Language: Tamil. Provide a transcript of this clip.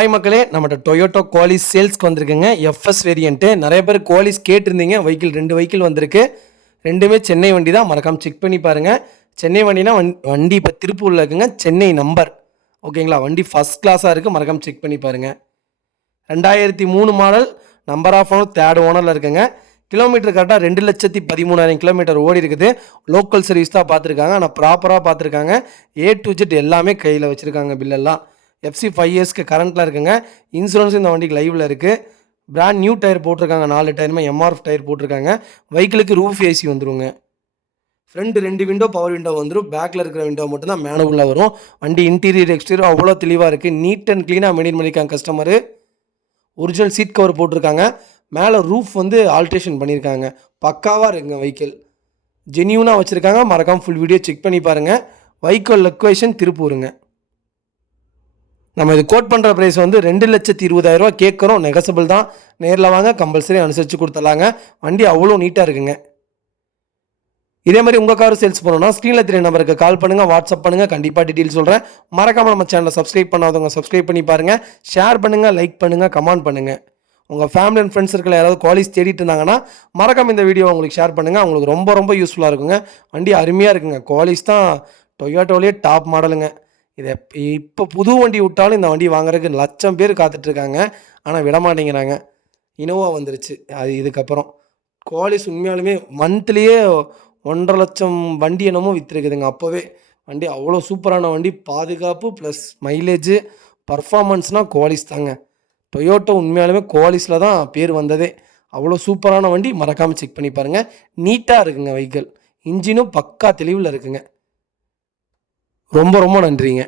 ஹாய் மக்களே, நம்மகிட்ட டொயோட்டோ குவாலிஸ் சேல்ஸ்க்கு வந்திருக்குங்க. FS variant. நிறைய பேர் குவாலிஸ் கேட்டிருந்தீங்க. ரெண்டு வெஹிக்கிள் வந்திருக்கு. ரெண்டுமே சென்னை வண்டி தான். மறக்காமல் செக் பண்ணி பாருங்கள். சென்னை வண்டினா வண்டி இப்போ திருப்பூரில் இருக்குங்க. சென்னை நம்பர் ஓகேங்களா. வண்டி ஃபஸ்ட் கிளாஸாக இருக்குது. மறக்காமல் செக் பண்ணி பாருங்கள். 2003 model. Number of owner third ஓனரில் இருக்குங்க. கிலோமீட்டர் கரெக்டாக 2,13,000 கிலோமீட்டர் ஓடி இருக்குது. லோக்கல் சர்வீஸ் தான் பார்த்துருக்காங்க. ஆனால் ப்ராப்பராக பார்த்துருக்காங்க. A to Z எல்லாமே கையில் வச்சுருக்காங்க. பில்லெல்லாம் FC 5 இயர்ஸ்க்கு கரண்ட்டில் இருக்குங்க. இன்சூரன்ஸ் இந்த வண்டிக்கு லைவில் இருக்குது. பிராண்ட் நியூ டயர் போட்டிருக்காங்க. 4 டயருமே MRF டயர் போட்டிருக்காங்க. வெஹிக்கிளுக்கு ரூஃப் ஏசி வந்துருங்க. ஃப்ரண்ட் 2 விண்டோ பவர் விண்டோ வந்துடும். பேக்கில் இருக்கிற விண்டோ மட்டும்தான் மேனுவலில் வரும். வண்டி இன்டீரியர் எக்ஸ்டீரியர் அவ்வளோ தெளிவாக இருக்குது. நீட் அண்ட் க்ளீனாக மெயின்டைன் பண்ணியிருக்காங்க கஸ்டமரு. ஒரிஜினல் சீட் கவர் போட்டிருக்காங்க. மேலே ரூஃப் ஆல்ட்ரேஷன் பண்ணியிருக்காங்க. பக்காவாக இருக்குங்க. வெஹிக்கிள் ஜென்யூனாக வச்சுருக்காங்க. மறக்காமல் ஃபுல் வீடியோ செக் பண்ணி பாருங்கள். வெஹிக்கிள் லொக்கேஷன் திருப்பூருங்க. நம்ம இது கோட் பண்ணுற ப்ரைஸ் 2,20,000 கேட்குறோம். நெகசபிள் தான். நேரில் வாங்க, கம்பல்சரி அனுசரித்து கொடுத்துடலாங்க. வண்டி அவ்வளோ நீட்டாக இருக்குங்க. இதே மாதிரி உங்கள் கார் சேல்ஸ் பண்ணணும்னா ஸ்க்ரீனில் தெரிய நம்பருக்கு கால் பண்ணுங்கள், வாட்ஸ்அப் பண்ணுங்கள். கண்டிப்பாக டீட்டெயில் சொல்கிறேன். மறக்காமல் நம்ம சேனலை சப்ஸ்கிரைப் பண்ணாதவங்க சப்ஸ்கிரைப் பண்ணி பாருங்கள். ஷேர் பண்ணுங்கள், லைக் பண்ணுங்கள், கமெண்ட் பண்ணுங்கள். உங்கள் ஃபேமிலி அண்ட் ஃப்ரெண்ட்ஸ் சர்க்கிள் யாராவது குவாலிஸ் தேடிட்டு இருந்தாங்கன்னா மறக்காமல் இந்த வீடியோ உங்களுக்கு ஷேர் பண்ணுங்கள். அவங்களுக்கு ரொம்ப ரொம்ப யூஸ்ஃபுல்லாக இருக்குங்க. வண்டி அருமையாக இருக்குங்க. குவாலிஸ் தான் டொயோட்டோலேயே டாப் மாடலுங்க. இதை இப்போ புது வண்டி விட்டாலும் இந்த வண்டி வாங்குறதுக்கு லட்சம் பேர் காத்துட்ருக்காங்க. ஆனால் விட மாட்டேங்கிறாங்க. இனோவா வந்துருச்சு. அது இதுக்கப்புறம் குவாலிஸ் உண்மையாலுமே மந்த்லியே 1,50,000 லட்சம் வண்டி என்னமோ விற்றுருக்குதுங்க. அப்போவே வண்டி அவ்வளோ சூப்பரான வண்டி. பாதுகாப்பு ப்ளஸ் மைலேஜு பர்ஃபார்மன்ஸ்னால் குவாலிஸ் தாங்க. டொயோட்டோ உண்மையாலுமே குவாலிஸில் தான் பேர் வந்ததே. அவ்வளோ சூப்பரான வண்டி. மறக்காமல் செக் பண்ணி பாருங்கள். நீட்டாக இருக்குங்க வெஹிக்கிள். இன்ஜினும் பக்கா தெளிவில் இருக்குங்க. ரொம்ப ரொம்ப நன்றிங்க.